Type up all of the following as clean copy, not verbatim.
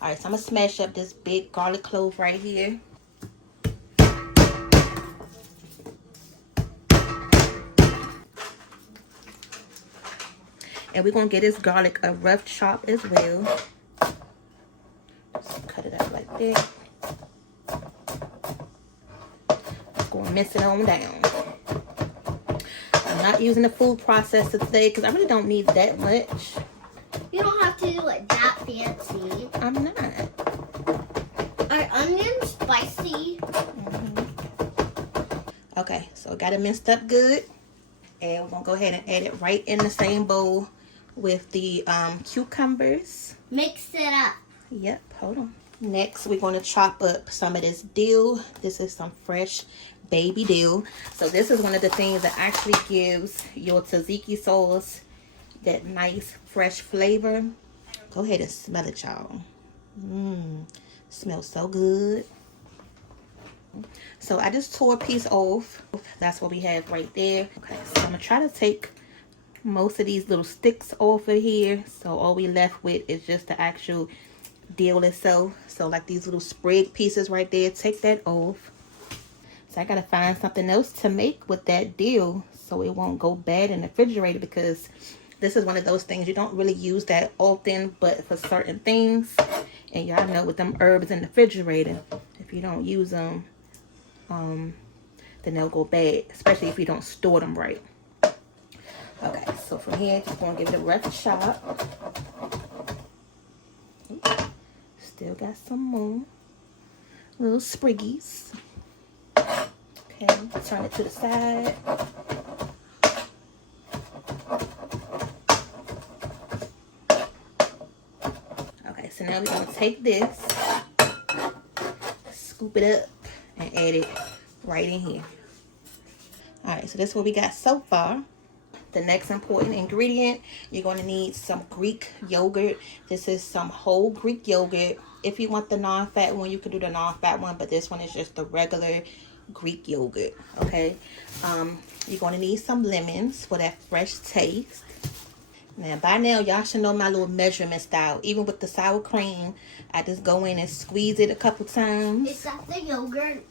All right, so I'm gonna smash up this big garlic clove right here. And we're gonna get this garlic a rough chop as well. Just cut it up like that. Just gonna mix it on down. I'm not using the food processor today because I really don't need that much. You don't have to do it that fancy. I'm not. Are onions spicy? Okay, so I got it minced up good. And we're gonna go ahead and add it right in the same bowl with the cucumbers. Mix it up. Yep, hold on. Next, we're gonna chop up some of this dill. This is some fresh baby dill. So this is one of the things that actually gives your tzatziki sauce that nice fresh flavor. Go ahead and smell it, y'all. Smells so good. So I just tore a piece off. That's what we have right there. Okay, so I'm gonna try to take most of these little sticks off of here. So all we left with is just the actual dill itself. So like these little sprig pieces right there, take that off. So I gotta find something else to make with that dill so it won't go bad in the refrigerator, because this is one of those things you don't really use that often, but for certain things. And y'all know with them herbs in the refrigerator, if you don't use them, then they'll go bad, especially if you don't store them right. Okay, so from here, just gonna give it a rough chop. Still got some more little spriggies. Okay, turn it to the side. Okay, so now we're gonna take this, scoop it up, and add it right in here. All right, so this is what we got so far. The next important ingredient, you're going to need some Greek yogurt. This is some whole Greek yogurt. If you want the non-fat one, you can do the non-fat one, but this one is just the regular Greek yogurt. Okay, you're going to need some lemons for that fresh taste. Now, by now, y'all should know my little measurement style. Even with the sour cream, I just go in and squeeze it a couple times. Is that the yogurt?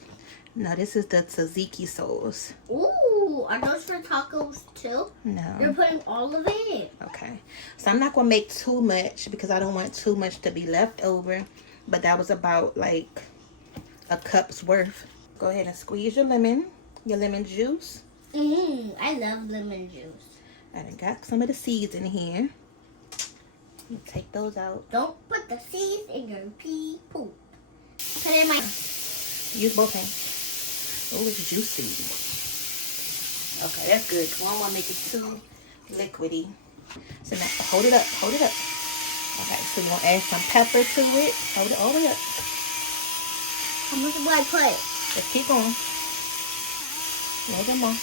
No, this is the tzatziki sauce. Ooh, are those for tacos too? No. You're putting all of it. Okay. So I'm not going to make too much because I don't want too much to be left over. But that was about like a cup's worth. Go ahead and squeeze your lemon juice. I love lemon juice. I done got some of the seeds in here. You take those out. Don't put the seeds in your pea poop. Put it in my... Use both hands. Oh, it's juicy. Okay, that's good. I don't want to make it too liquidy. So now, hold it up. Okay, so we're going to add some pepper to it. Hold it all the way up. How much do I put? Just keep going. A little bit more.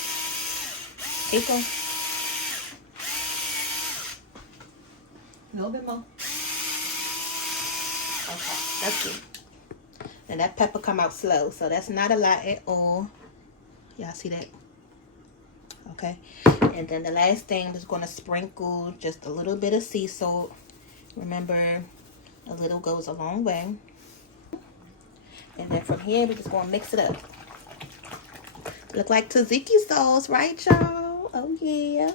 Keep going. A little bit more. Okay, that's good. And that pepper come out slow, so that's not a lot at all. Y'all see that? Okay. And then the last thing, I'm just going to sprinkle just a little bit of sea salt. Remember, a little goes a long way. And then from here, we're just going to mix it up. Look like tzatziki sauce, right, y'all? Oh, yeah.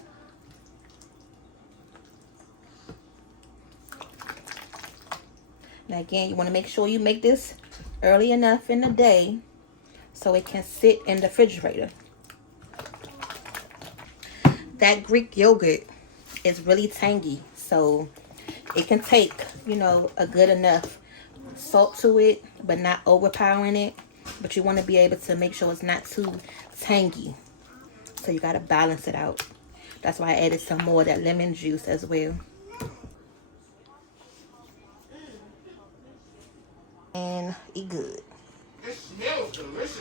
Now, again, you want to make sure you make this early enough in the day so it can sit in the refrigerator. That Greek yogurt is really tangy, so it can take, you know, a good enough salt to it, but not overpowering it. But you want to be able to make sure it's not too tangy, so you got to balance it out. That's why I added some more of that lemon juice as well. And eat good. It smells delicious.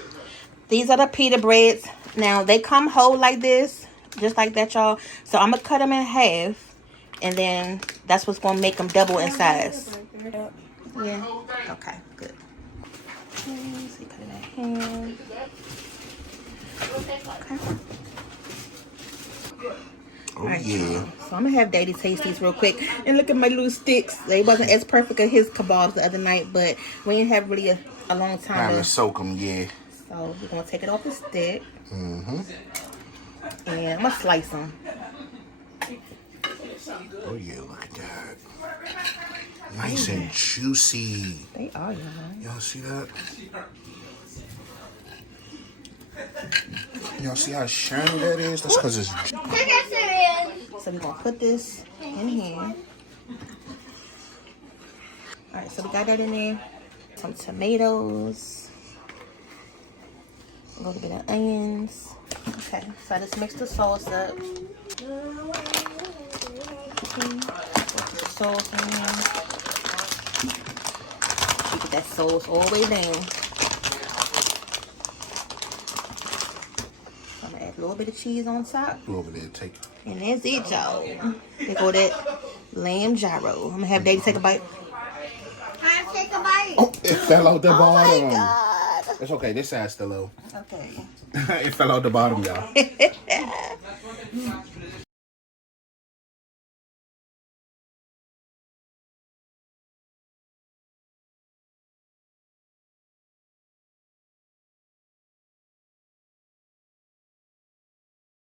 These are the pita breads. Now they come whole like this, just like that, y'all. So I'm gonna cut them in half, and then that's what's gonna make them double in size. Yeah. Okay. Good. So you cut it in half. Okay. Alright, yeah. so I'm gonna have Daddy taste these real quick. And look at my little sticks. They wasn't as perfect as his kebabs the other night, but we didn't have really a long time Time to to soak them, yeah. So we're gonna take it off the stick. Mm-hmm. And I'm gonna slice them. Oh yeah, look at that. Nice and juicy. They are, y'all. Y'all see that? Y'all see how shiny that is? That's because it's... So we're gonna put this in here. Alright, so we got that in there. Some tomatoes. A little bit of onions. Okay, so I just mix the sauce up. Put the sauce in there. You get that sauce all the way down. I'm gonna add a little bit of cheese on top. Go over there, take it. And that's it, y'all. They go that lamb gyro. I'm gonna have Daddy take a bite. Can I take a bite? Oh, it fell out the Oh my bottom. God. It's okay, this side's still low. Okay. It fell out the bottom, y'all.